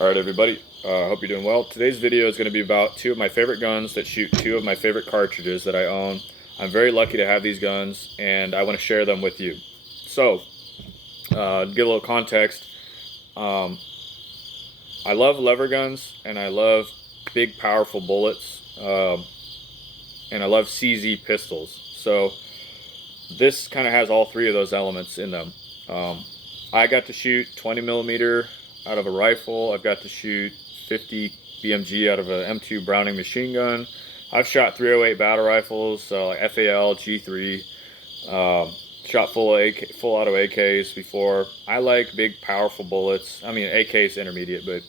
Alright everybody, hope you're doing well. Today's video is going to be about two of my favorite guns that shoot two of my favorite cartridges that I own. I'm very lucky to have these guns and I want to share them with you. So, to give a little context, um, I love lever guns and I love big powerful bullets, and I love CZ pistols. So this kind of has all three of those elements in them. Um, I got to shoot 20 millimeter out of a rifle. I've got to shoot 50 BMG out of an M2 Browning machine gun. I've shot 308 battle rifles, like FAL, G3. Shot full auto AKs before. I like big, powerful bullets. I mean, AK's intermediate, but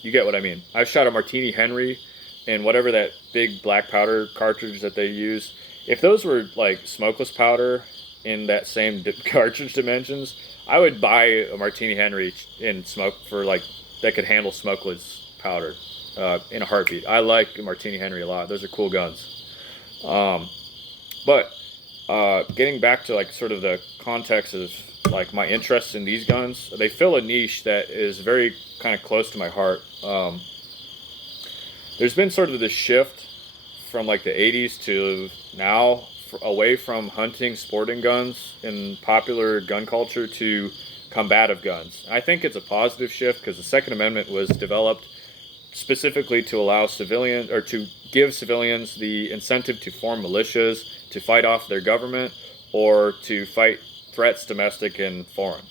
you get what I mean. I've shot a Martini Henry and whatever that big black powder cartridge that they use. If those were like smokeless powder in that same cartridge dimensions, I would buy a Martini Henry in smoke for like that could handle smokeless powder in a heartbeat. I like a Martini Henry a lot. Those are cool guns. But getting back to like sort of the context of like my interest in these guns, they fill a niche that is very kind of close to my heart. There's been sort of this shift from like the 80s to now away from hunting sporting guns in popular gun culture to combative guns. I think it's a positive shift because the Second Amendment was developed specifically to allow civilians or to give civilians the incentive to form militias to fight off their government or to fight threats domestic and foreign.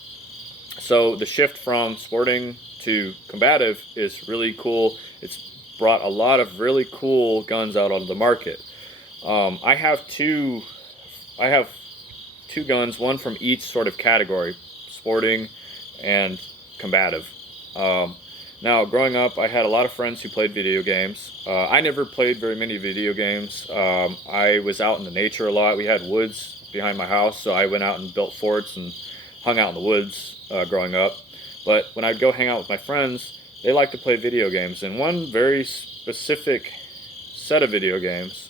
So the shift from sporting to combative is really cool. It's brought a lot of really cool guns out onto the market. I have two guns, one from each sort of category, sporting and combative. Now, growing up, I had a lot of friends who played video games. I never played very many video games. I was out in the nature a lot. We had woods behind my house, so I went out and built forts and hung out in the woods growing up. But when I'd go hang out with my friends, they liked to play video games. And one very specific set of video games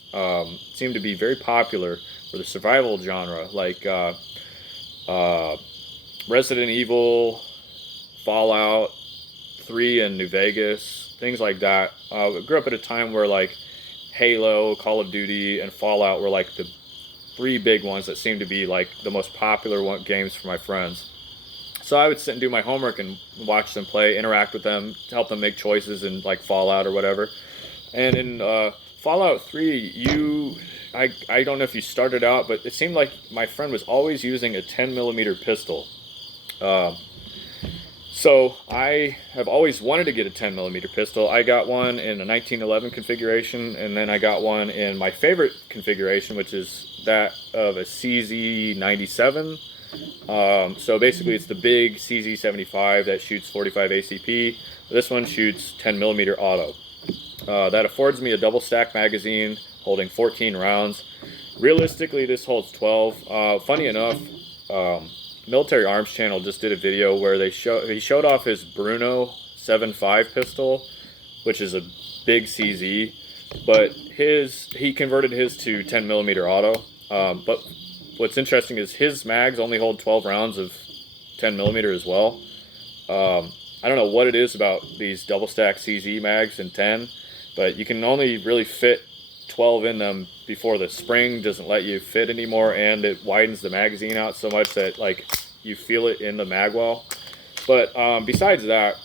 seemed to be very popular for the survival genre, like Resident Evil, Fallout 3 and New Vegas, things like that. I grew up at a time where like Halo, Call of Duty, and Fallout were like the three big ones that seemed to be like the most popular games for my friends. So I would sit and do my homework and watch them play, interact with them, help them make choices in like Fallout or whatever. And in Fallout 3, I don't know if you started out, but it seemed like my friend was always using a 10 millimeter pistol. So I have always wanted to get a 10 millimeter pistol. I got one in a 1911 configuration, and then I got one in my favorite configuration, which is that of a CZ97. So basically it's the big CZ75 that shoots 45 ACP. This one shoots 10 millimeter auto. That affords me a double stack magazine holding 14 rounds. Realistically, this holds 12. Funny enough, Military Arms Channel just did a video where he showed off his Bruno 7.5 pistol, which is a big CZ, but he converted his to 10 millimeter auto. But what's interesting is his mags only hold 12 rounds of 10 millimeter as well. I don't know what it is about these double stack CZ mags in 10, but you can only really fit 12 in them before the spring doesn't let you fit anymore, and it widens the magazine out so much that like you feel it in the mag well. But besides that,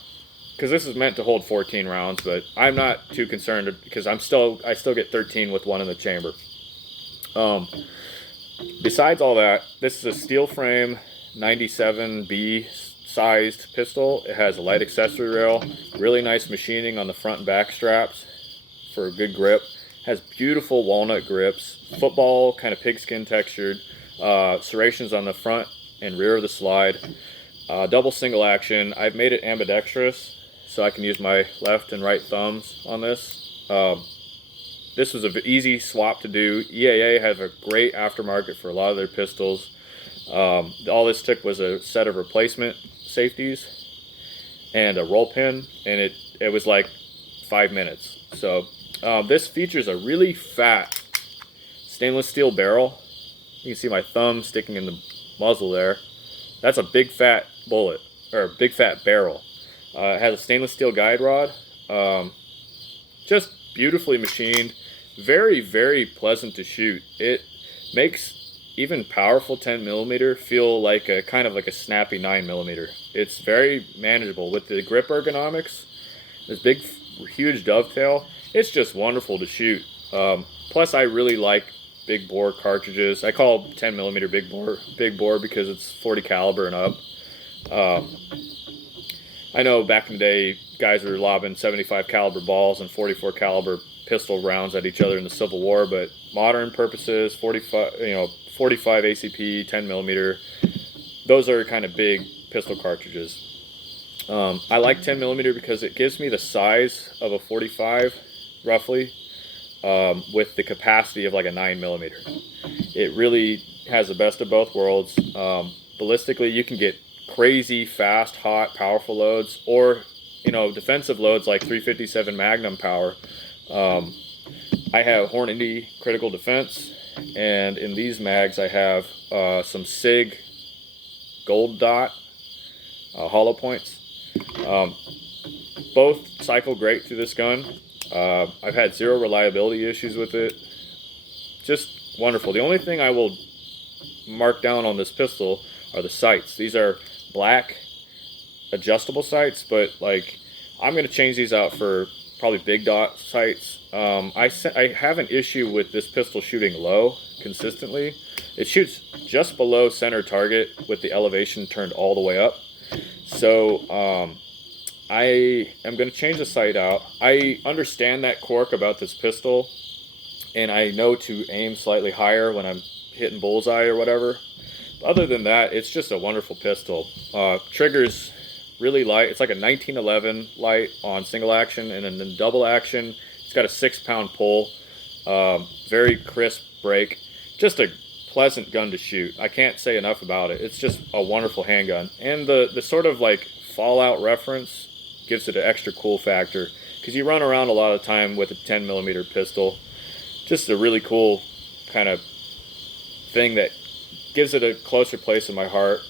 because this is meant to hold 14 rounds, but I'm not too concerned because I still get 13 with one in the chamber. Besides all that, this is a steel frame 97B sized pistol. It has a light accessory rail, really nice machining on the front and back straps for a good grip. Has beautiful walnut grips, football kind of pigskin textured, serrations on the front and rear of the slide, double single action. I've made it ambidextrous so I can use my left and right thumbs on this. This was an easy swap to do. EAA has a great aftermarket for a lot of their pistols. All this took was a set of replacement safeties and a roll pin, and it was like 5 minutes. So this features a really fat stainless steel barrel. You can see my thumb sticking in the muzzle there. That's a big fat bullet, or a big fat barrel. It has a stainless steel guide rod. Just beautifully machined. Very, very pleasant to shoot. It makes even powerful 10mm feel like a kind of like a snappy 9mm. It's very manageable with the grip ergonomics. This big, huge dovetail. It's just wonderful to shoot. Plus, I really like big bore cartridges. I call 10mm big bore because it's 40 caliber and up. I know back in the day, guys were lobbing 75 caliber balls and 44 caliber pistol rounds at each other in the Civil War, but modern purposes, 45 ACP, 10mm, those are kind of big pistol cartridges. I like 10mm because it gives me the size of a 45, roughly, with the capacity of like a 9mm. It really has the best of both worlds. Ballistically, you can get crazy, fast, hot, powerful loads, or defensive loads like 357 Magnum power. I have Hornady critical defense, and in these mags I have some SIG gold dot hollow points. Both cycle great through this gun. I've had zero reliability issues with it. Just wonderful. The only thing I will mark down on this pistol are the sights. These are black adjustable sights, but like I'm going to change these out for probably big dot sights. I have an issue with this pistol shooting low consistently. It shoots just below center target with the elevation turned all the way up. So I am going to change the sight out. I understand that quirk about this pistol, and I know to aim slightly higher when I'm hitting bullseye or whatever. But other than that, it's just a wonderful pistol. Trigger's really light. It's like a 1911 light on single action, and then in double action, it's got a 6-pound pull. Very crisp break. Just a pleasant gun to shoot. I can't say enough about it. It's just a wonderful handgun. And the sort of like Fallout reference gives it an extra cool factor, because you run around a lot of time with a 10mm pistol. Just a really cool kind of thing that gives it a closer place in my heart.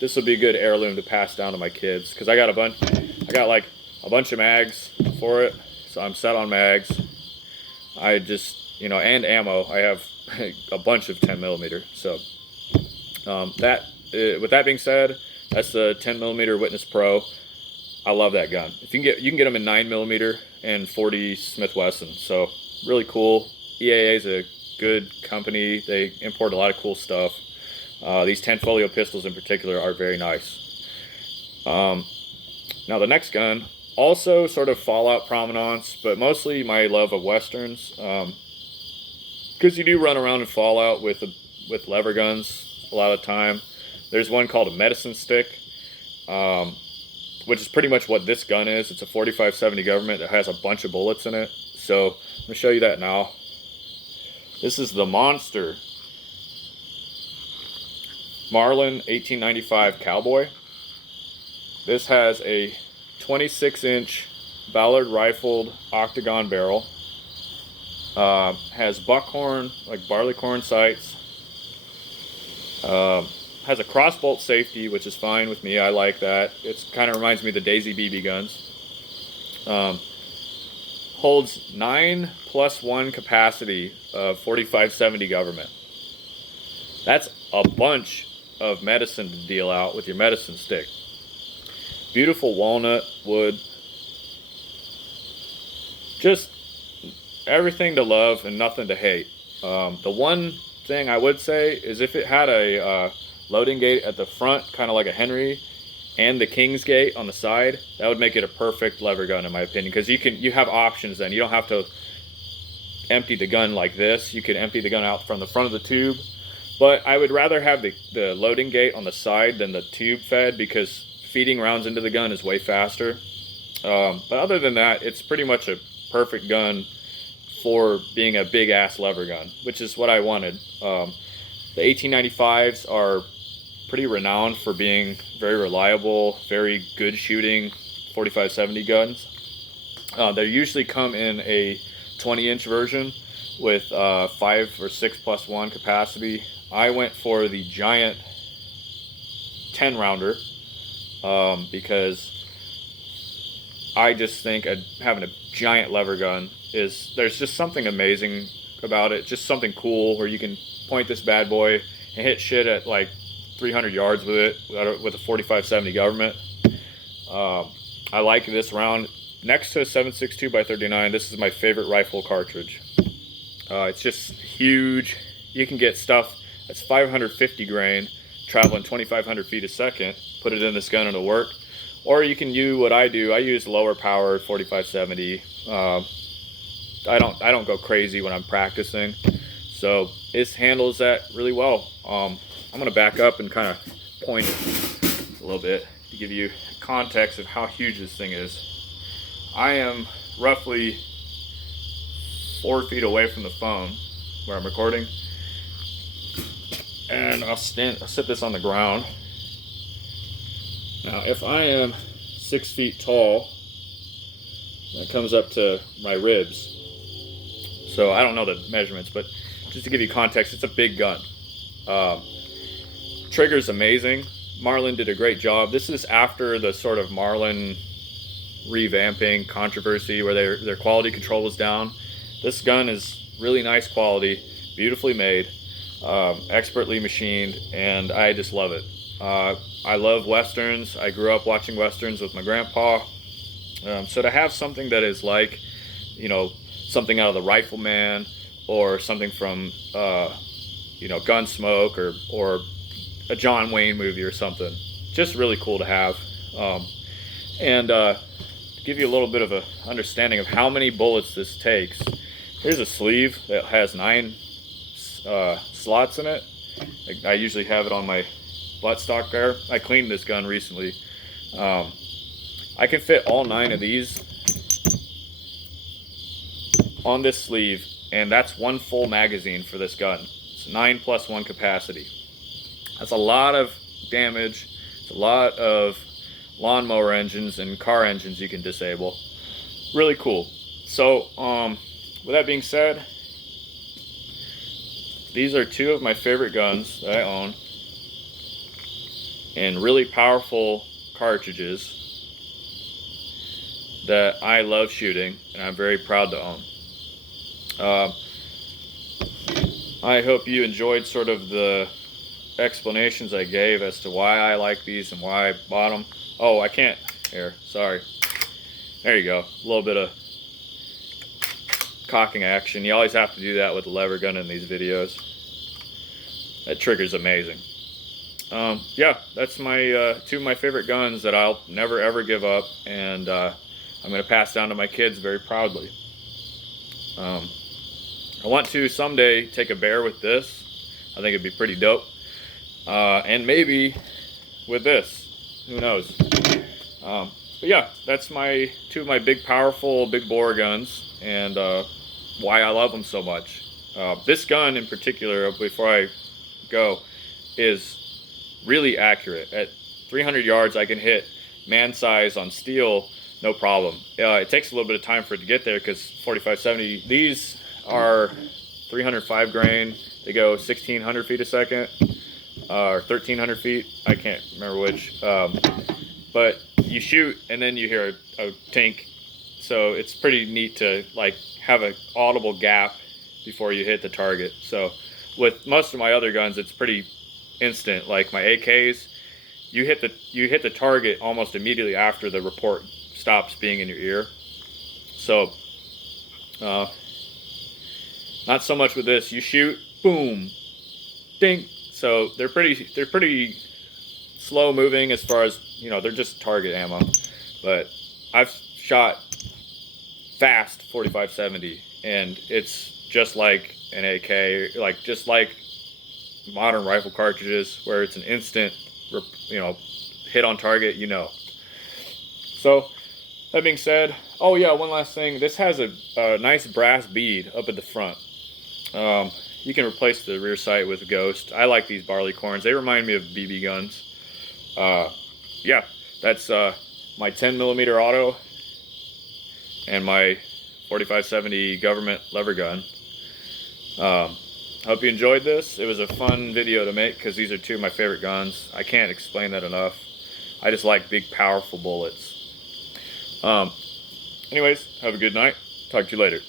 This will be a good heirloom to pass down to my kids, because I got like a bunch of mags for it, so I'm set on mags. I just and ammo. I have a bunch of 10mm. So with that being said, that's the 10mm Witness Pro. I love that gun. If you can get them in 9mm and 40 Smith Wesson. So really cool. EAA is a good company. They import a lot of cool stuff. These 10 folio pistols in particular are very nice. Now the next gun, also sort of Fallout provenance, but mostly my love of Westerns. Because you do run around in Fallout with lever guns a lot of the time. There's one called a medicine stick, which is pretty much what this gun is. It's a 4570 government that has a bunch of bullets in it. So I'm going to show you that now. This is the Monster Marlin 1895 Cowboy. This has a 26-inch Ballard rifled octagon barrel. Has buckhorn, like barleycorn sights. Has a crossbolt safety, which is fine with me. I like that. It kind of reminds me of the Daisy BB guns. Holds 9+1 capacity of 4570 government. That's a bunch of medicine to deal out with your medicine stick. Beautiful walnut wood. Just everything to love and nothing to hate. The one thing I would say is if it had a loading gate at the front, kind of like a Henry, and the King's gate on the side, that would make it a perfect lever gun in my opinion, because you have options then. You don't have to empty the gun like this. You can empty the gun out from the front of the tube, but I would rather have the loading gate on the side than the tube fed, because feeding rounds into the gun is way faster. But other than that, it's pretty much a perfect gun for being a big ass lever gun, which is what I wanted. The 1895s are pretty renowned for being very reliable, very good shooting 4570 guns. They usually come in a 20-inch version with 5 or 6+1 capacity. I went for the giant 10 rounder. because I just think having a giant lever gun there's just something amazing about it. Just something cool where you can point this bad boy and hit shit at like 300 yards with it with a 45-70 government. I like this round. Next to a 7.62 by 39, this is my favorite rifle cartridge. It's just huge. You can get stuff that's 550 grain, traveling 2,500 feet a second, put it in this gun and it'll work. Or you can do what I do. I use lower power 45-70. I don't go crazy when I'm practicing, so it handles that really well. I'm gonna back up and kind of point a little bit to give you context of how huge this thing is. I am roughly 4 feet away from the phone where I'm recording, and I'll sit this on the ground. Now, if I am 6 feet tall, that comes up to my ribs. So I don't know the measurements, but just to give you context, it's a big gun. Trigger's amazing. Marlin did a great job. This is after the sort of Marlin revamping controversy where their quality control was down. This gun is really nice quality, beautifully made, expertly machined, and I just love it. I love Westerns. I grew up watching Westerns with my grandpa. So to have something that is like, you know, something out of The Rifleman or something from, you know, Gunsmoke or a John Wayne movie or something, just really cool to have. And to give you a little bit of an understanding of how many bullets this takes, here's a sleeve that has 9 slots in it. I usually have it on my buttstock there. I cleaned this gun recently. I can fit all 9 of these on this sleeve, and that's 1 full magazine for this gun. It's 9+1 capacity. That's a lot of damage. It's a lot of lawnmower engines and car engines you can disable. Really cool. So with that being said, these are 2 of my favorite guns that I own, and really powerful cartridges that I love shooting and I'm very proud to own. I hope you enjoyed sort of the explanations I gave as to why I like these and why I bought them. Oh, I can't. Here, sorry. There you go. A little bit of cocking action. You always have to do that with the lever gun in these videos. That trigger's amazing. Yeah, that's my 2 of my favorite guns that I'll never ever give up, and I'm going to pass down to my kids very proudly. I want to someday take a bear with this. I think it'd be pretty dope. And maybe with this. Who knows? But yeah, that's my 2 of my big, powerful, big bore guns, and why I love them so much. This gun in particular, before I go, is really accurate. At 300 yards, I can hit man size on steel, no problem. It takes a little bit of time for it to get there because 45-70, these are 305 grain. They go 1,600 feet a second, or 1,300 feet. I can't remember which. But you shoot and then you hear a tink. So it's pretty neat to like have an audible gap before you hit the target. So with most of my other guns, it's pretty instant. Like my AKs, you hit the target almost immediately after the report stops being in your ear. So not so much with this. You shoot, boom, ding. So they're pretty slow moving as far as, you know, they're just target ammo. But I've shot fast 45-70, and it's just like an AK, like just like modern rifle cartridges, where it's an instant, you know, hit on target, you know. So that being said, oh yeah, one last thing. This has a nice brass bead up at the front. You can replace the rear sight with a Ghost. I like these Barleycorns. They remind me of BB guns. Yeah, that's my 10mm auto and my 45-70 government lever gun. Hope you enjoyed this. It was a fun video to make because these are 2 of my favorite guns. I can't explain that enough. I just like big, powerful bullets. Anyways, have a good night. Talk to you later.